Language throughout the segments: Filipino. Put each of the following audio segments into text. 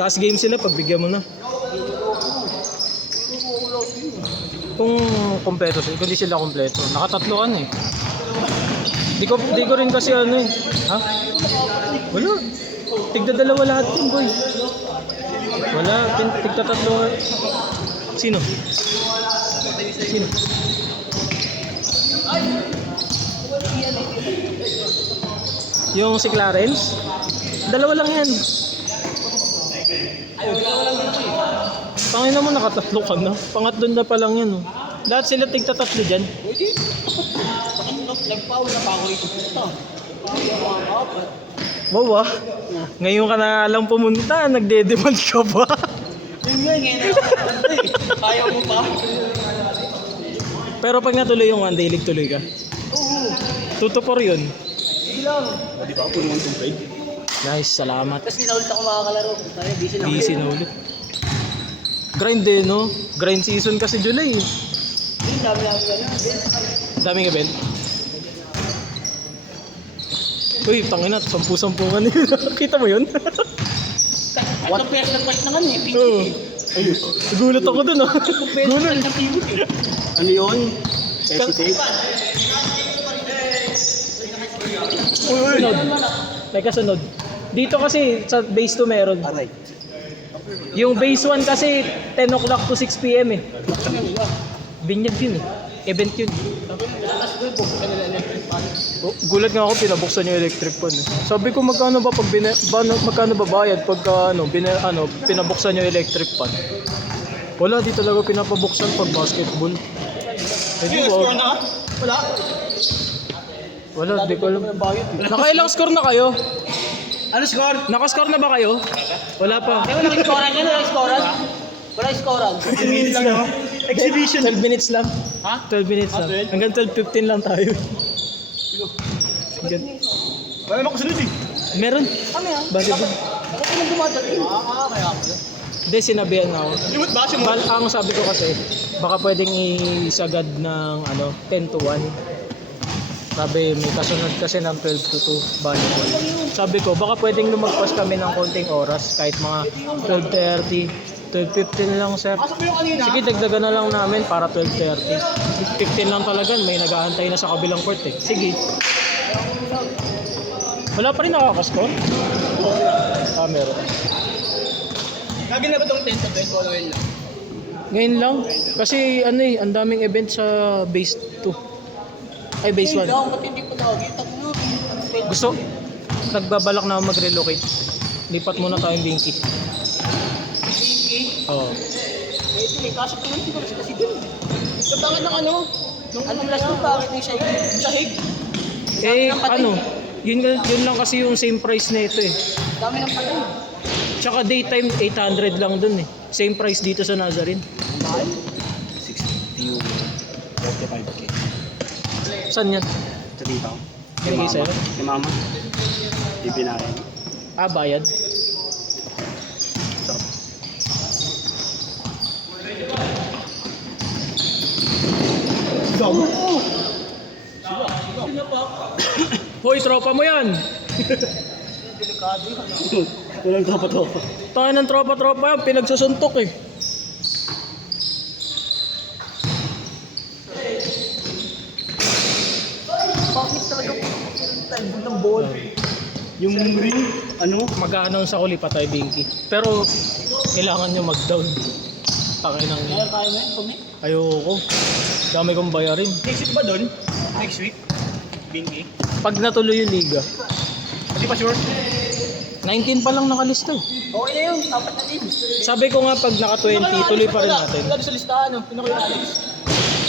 Last game sila, pagbigyan mo na. Kung kompleto sila, kung di sila kompleto. Nakatatlo kan eh. Di ko rin kasi ano eh. Ha? Wala. Tigda dalawa lahat yun, boy. Wala. Tigda tatlo. Sino? Sino? Yung si Clarence? Dalawa lang yan. Pangina mo, nakatatlo ka na. Pangatlo na pa lang yan. Oh. Lahat sila tigtatatlo dyan. Nagpaw na pa ako rito. Wow ah. Ngayon ka na lang pumunta, nagde-demand ka ba? Yun nga, ngayon na ako. Ayaw mo pa? Pero pag natuloy yung one day league, tuloy ka? Oo. 2-4 yun. Sige lang. O diba, puno mo itong grade. Nice, salamat. Tapos hindi na ulit ako makakalaro. Tayo, busy na. Busy na ulit. Grind din, no? Grind season kasi July. Dami-dami ka na. Daming event. Uy, tangina, 10-10 ka nila. Kita mo yun? What? Ang pesa ng fight na nga eh. Oo. Ayun. Gulat ako dun, ah. Gulat. Ano yun? Hesitate? Sunod. May kasunod. Dito kasi sa base 2 meron. Aray. Yung base 1 kasi 10 o'clock to 6 p.m. eh. Binyag yun eh. Event yun. Oh, gulat nga ako, pinabuksan yung electric pan eh. Sabi ko magkano ba pag magkano ba bayad pagka pinabuksan yung electric pan? Wala, di talaga pinapabuksan pag basketball. Eh di ba? Wala. Wala, di ko alam. Nakailang score na kayo? Ano score? Nakascore na ba kayo? Wala pa. Ay, walang scorean yan, walang scorean. Walang scorean. 15 minutes lang. Exhibition. 12 minutes lang. Ha? 12 minutes lang. Hanggang 12:15 lang tayo. Hanggang... Wala naman kasunod eh. Meron. Ano yan? Basketball. Ako ko nang dumadating. Kaya ako. Hindi, sinabihan nga ako. Limot ba siya mo? Ang sabi ko kasi, baka pwedeng isagad ng 10 to 1. Sabi, may kasunod kasi ng 12 to 2 volleyball. Sabi ko, baka pwedeng lumagpas kami ng konting oras, kahit mga 12:30, 12:15 lang, sir. Pasok mo yung kanina? Sige, dagdagan na lang namin para 12:30. 15 lang talaga, may nag-aantay na sa kabilang court eh. Sige. Wala pa rin nakakasko? Ah, meron. Lagi na ba itong 10 to 12 following lang? Ngayon lang, kasi ang daming event sa base 2. Ay, base 1. Lang, ba't hindi pa lagi? Takno. Gusto, nagbabalak na ako mag-relocate. Lipat muna tayong Binky. Pinky. Oo. Pwede eh. Kaso ko lang, hindi ko kasi dun. So, bakit ng ano? Anong last mo, bakit yung sahig? Eh, yun lang kasi yung same price na ito eh. Dami ng patay. Tsaka daytime, 800 lang dun eh. Same price dito sa Nazarene. Mahal? 60 yung 45k. Saan yan? Sa dito. Binigay sa'yo? Kay mama. Ibinayan. Ah, bayad? Sarap. Oo. Hoy, tropa mo yan! Delikado yun. Walang tropa-tropa. Tayo ng tropa-tropa yan, pinagsusuntok eh. Bakit talaga talbog ng ball? Yung ring, ano? Mag-a-announce ako lipat tayo, Binky. Pero, kailangan nyo mag-down. Takay nang Kaya kaya mo yun, kumi? ayoko. Dami kong bayarin. Next week ba doon? Next week? Bingi? Pag natuloy yung liga, Hindi pa sure? 19 pa lang nakalista eh. Okay na yun, dapat na teams. Sabi ko nga pag naka 20, tuloy pa rin natin. Wala sa listahan, no? Pino kayo Alex?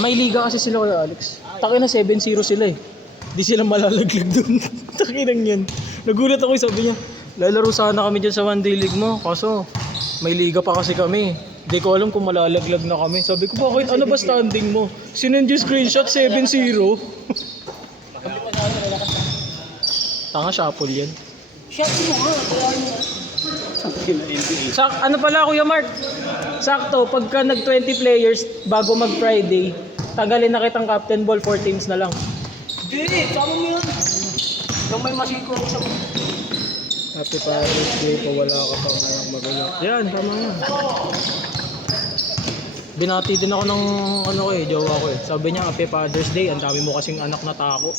May liga kasi sila kay Alex. Taki na 7-0 sila eh. Di sila malalaglag dun. Taki nang yan. Nagulat ako, sabi niya, lalaro sana kami dyan sa one day league mo. Kaso, may liga pa kasi kami. Di ko alam kung malalaglag na kami. Sabi ko, bakit? Ano ba standing mo? Sinend yung screenshot, 7-0. Tanga, shuffle yan. Shot mo nga, kaya niya. Ano pala Kuya Mark? Sakto, pagka nag 20 players bago mag Friday, tagalin na kitang captain ball 4 teams na lang. Hindi, sama mo yun. Nung may masiko ako sa... Happy Father's Day po, wala ka pang anak magulo. Yan, tama yan. Binati din ako ng ano ko jowa ko eh. Sabi niya, Happy Father's Day, ang dami mo kasing anak na tako.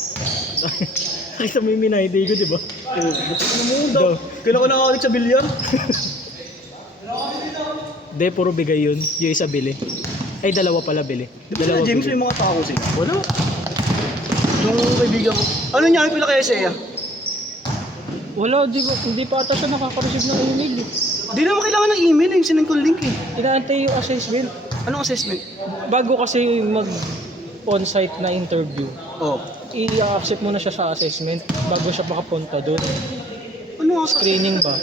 Ay, sa may minayday ko, di ba? Ano mo daw? Kailan ko nakakalik sa bilyan? De, puro bigay yun. Yung isa bili. Ay, dalawa pala bili. Dalawa Dalawa James, bili. may mga tao sila. Wala. Yung kaibigan ko. Ano niya? Ano pila kaya siya? Wala, hindi pa ata siya nakaka-receive ng email eh. Di naman kailangan ng email. Yung sinend ko link eh. Inaantay yung assessment. Anong assessment? Bago kasi mag on-site na interview, Oh. i-accept mo na siya sa assessment bago siya makapunta doon. Ano nga sa... Screening ba?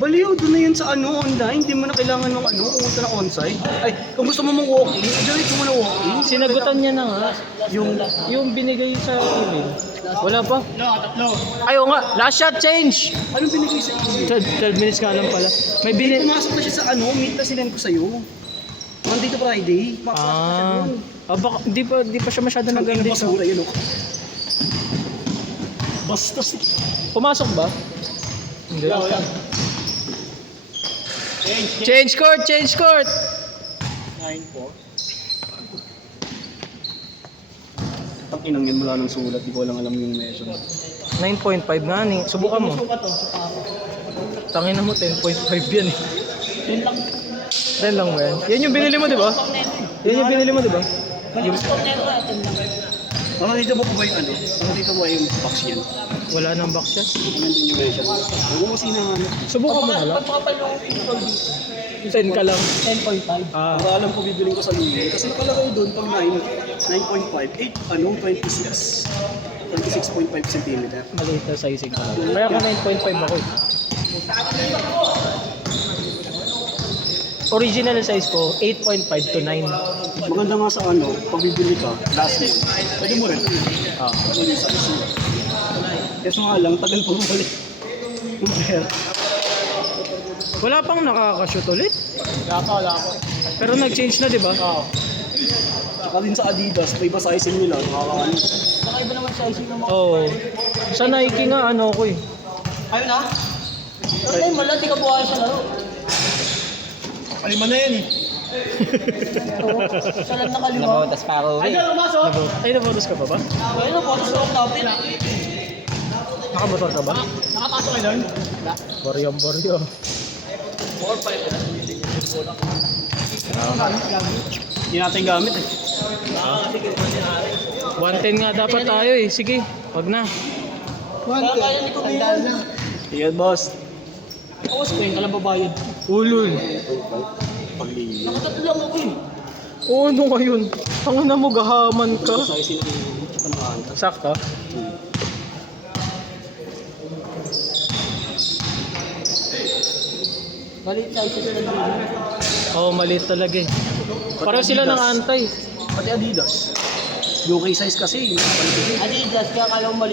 Baliw, doon na yun sa ano, online. Hindi mo na kailangan ng ano, pumunta na on-site. Ay, kung gusto mo mong walk-in, diretso mo na walk-in. Sinagutan niya na nga yung binigay sa email. Wala pa? Tatlo. Ayaw nga, last shot change! Anong binigay sa email? 12 minutes nga lang pala. May Hindi, binigay... pumasok na siya sa ano, meet na sinend ko sa'yo. Monday to Friday. Baka, di pa siya masyado Ang nag-ganda. basura yun, oh. Bastos. Pumasok ba? Hindi. Change court! Change court! 9-4. Ang inang yun mula ng sulat, di ko lang alam yung measure. 9.5 nga ni. Subukan mo. Tangin na mo, 10.5 yan eh. Yun lang. 10 lang ba yan? Yan yung binili mo, di ba? Yan yung binili mo, di ba? Yung score na ito, atin lang. Ano dito mo ba yung ano? Ano dito mo yung box yan? Wala nang box yan. Nandun yung measure. Oo, sinahan. Subukan mo na lang. Pag makapal yung pistol dito, 10 ka lang. 10.5. Ah, Para alam ko bibiling ko sa lumen. Kasi nakalagay doon pag 9.5, 8, ano, 26. 26.5 cm. maliit na sizing ka lang. Kaya ka 9.5 ako eh. Original size ko, 8.5 to 9. Maganda nga sa ano, pag bibili ka, last year, pwede mo rin. Ah. Pwede sa issue. Kaso nga lang, tagal pa bumalik. Yung pera. Wala pang nakaka-shoot ulit. Wala ko. Pero nag-change na, di ba? Oo. Tsaka din sa Adidas, may iba sizing nila, nakakaano. Nakaiba naman sizing ng mga... Oo. Sa Nike nga, ano ko eh. Ayun na. Ay, mala, di ka buhay sa laro. Kalima na yan eh. Sa lang nakaliwa. Nabotas pa ako Ay, eh. lumasok! Ay, nabotos ka pa ba? Ayun na, photos ko natin. Nakamotor ka ba? Nakapasok kayo doon? Boryo. 4-5 na. Hindi natin gamit eh. Sige, mansinari. 110 nga dapat tayo eh. Sige, wag na. Kaya kaya ni Kumilan. Yan, boss. Ako, spring ka lang babayad. Ulul. Paglili. Nakatatlo lang ako eh. Oo, ano ngayon? Tanga na mo, gahaman ka. Sizing ng tsaka maanta. Sakto. Maliit sizes na lang. Oo, maliit talaga eh. Pareho sila ng antay. Pati Adidas. UK size kasi, makapalit kasi. Adidas, kaya kaya mo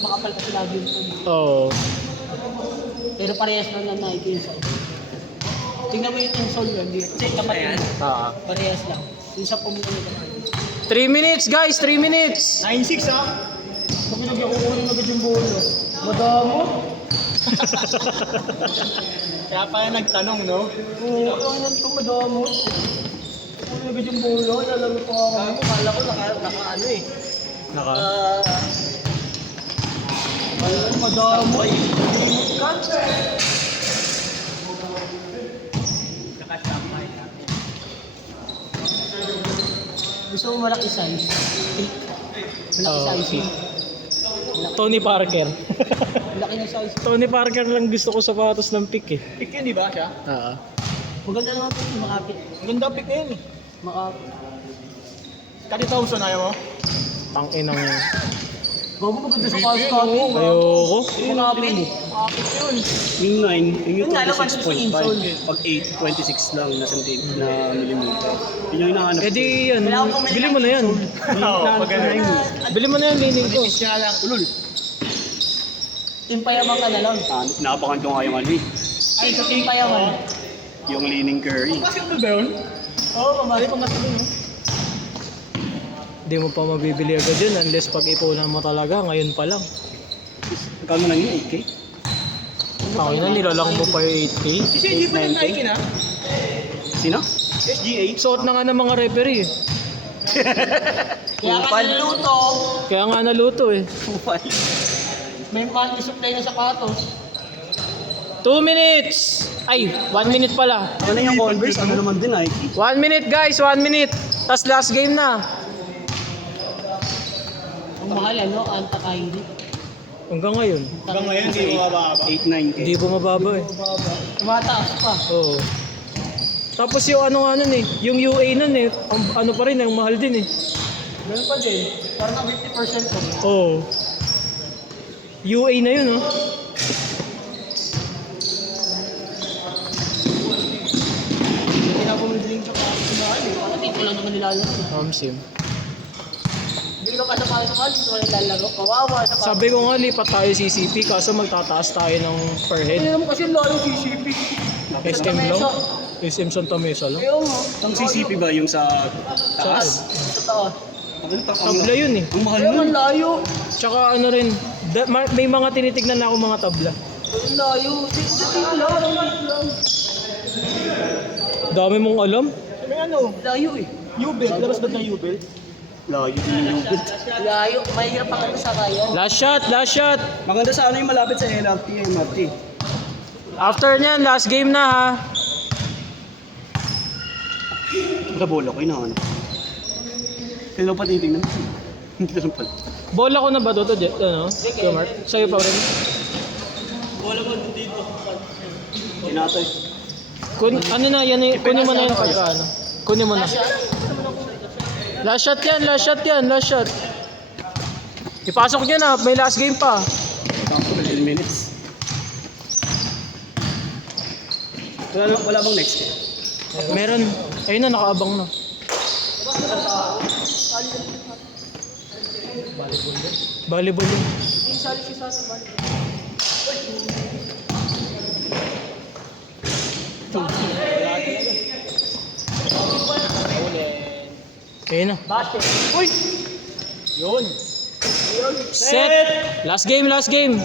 makapal kasi lagi yung phone. Oo. Pero parehas lang ng Nike yung size. Tingnan mo yung insole yun. Tapat yun. Ah. Parehas lang. Yung sa pumunta nito. 3 minutes guys, 3 minutes. 9.6 ha? Pag nagkukunin agad yung bolo. Madamo. Kaya pa yung nagtanong, no? Oo, ano ito, madamo. Kukunin agad yung bolo. Lalaro ko ako. Kala ko naka ano eh. Naka. Ayun, madamo. Cut. Gusto mo malaki size? Pick. Malaki Oo, size. Tony Parker. Malaki na size. Tony Parker lang gusto ko sapatos ng pick eh. Pick yun, di ba siya? Ah. Maganda naman ito, makapit. Maganda pick na yun eh. Makapit. 30,000 ayaw mo? Tangina mo. Bago maganda sa cars ka mo. Ayoko. Makapit. Makapit yun. Yung 9, yung Yun nga, napansin sa 26.5. insole. Pag 8, 26 lang na centimeter na millimeter. Yun yung hinahanap Eh di yan. Bili mo na yan. Oo, pag ano yun. Bili mo na yan, lining ko. Kaya lang, ulul. Timpayaman ka na lang. Naapakan ko nga yung ano eh. Ay, sa timpayaman. Yung leaning curry. Basketball ba yun? Oo, mamali pa nga sabi mo. Hindi mo pa mabibili agad yun unless pag ipunan mo talaga, ngayon pa lang. Magkano lang yun? 8K? Ako na, nilalang mo pa yung 8K. Kasi hindi pa ng Nike na. Sino? SGA. Suot na nga ng mga referee eh. Kaya ka niluto. Kaya nga naluto eh. Kupal. May panty supply na sapatos. 2 minutes! Ay, 1 minute pala. Ano na yung Converse? Ano naman din, Nike? 1 minute guys, 1 minute. Tas last game na. Ang mahal ano, Anta Kyrie. Hanggang ngayon. Hanggang ngayon, hindi mo 890. Hindi bumababa eh. Tumataas pa. Oo. Tapos yung ano nga nun eh, yung UA nun eh, ano pa rin, ang mahal din eh. Meron pa din. Parang 50% ko. Oo. UA na yun oh. Hindi na bumibling sa parang sa mahal eh. Parang dito lang naman nilalaro. Sim. Hindi ka pa sa mahal, dito lang nilalaro. Kawawa. Sabi ko nga, lipat tayo CCP kaso magtataas tayo ng per head. Hindi naman kasi layo CCP. SM lang. SM Santa Mesa lang. Ayaw mo. Ang CCP ba yung sa taas? Sa taas. Tabla yun eh. Ang mahal Ayaw nun. ang layo. Tsaka ano rin, may mga tinitignan na ako mga tabla. Ang layo. Dito lang. Dami mong alam. May ano? Layo eh. Ubel. Labas ba na Ubel? Layo din yung Ubel. Layo. Mahirap ang sa kaya. Last shot, last shot. Maganda sa ano yung malapit sa LRT, MRT. After nyan, last game na ha. Nabola ko yun ano. Kailan pa titignan? Hindi na pala. Bola ko na ba ito, ano? Kuya Mark? Sa'yo pa rin. Kinatay. Ano na, yan eh, kunin mo na yung pagka ano. Kunin mo na. Last shot yan, last shot yan, last shot. Ipasok nyo na, may last game pa. Tapos 10 minutes. Wala bang next game? Meron, ayun na, nakaabang na. Volleyball yun. Yung sali si Sasa ba? Ayun na. Basket. Uy! Yun. Set! Last game, last game.